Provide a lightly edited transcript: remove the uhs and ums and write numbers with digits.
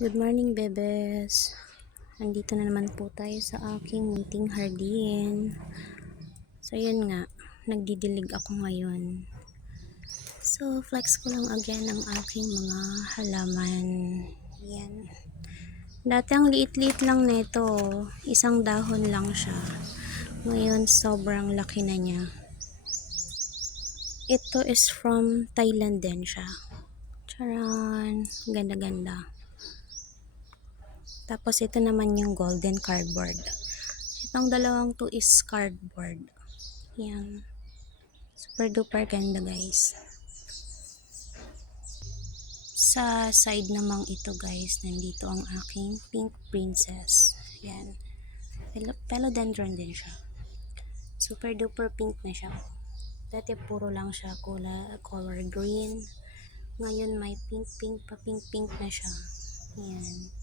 Good morning, bebes. Andito na naman po tayo sa aking munting hardin. So, yun nga. Nagdidilig ako ngayon. So, flex ko lang again ang aking mga halaman. Yan. Dati ang liit-liit lang nito. Isang dahon lang siya. Ngayon, sobrang laki na niya. Ito is from Thailand din siya. Charan! Ganda-ganda. Tapos ito naman yung golden cardboard. Itong dalawang to is cardboard. Yan. Super duper ganda, guys. Sa side namang ito, guys, nandito ang aking pink princess. Yan. Philodendron din siya. Super duper pink na siya. Dati puro lang siya color green. Ngayon may pink pa pink na siya. Yan.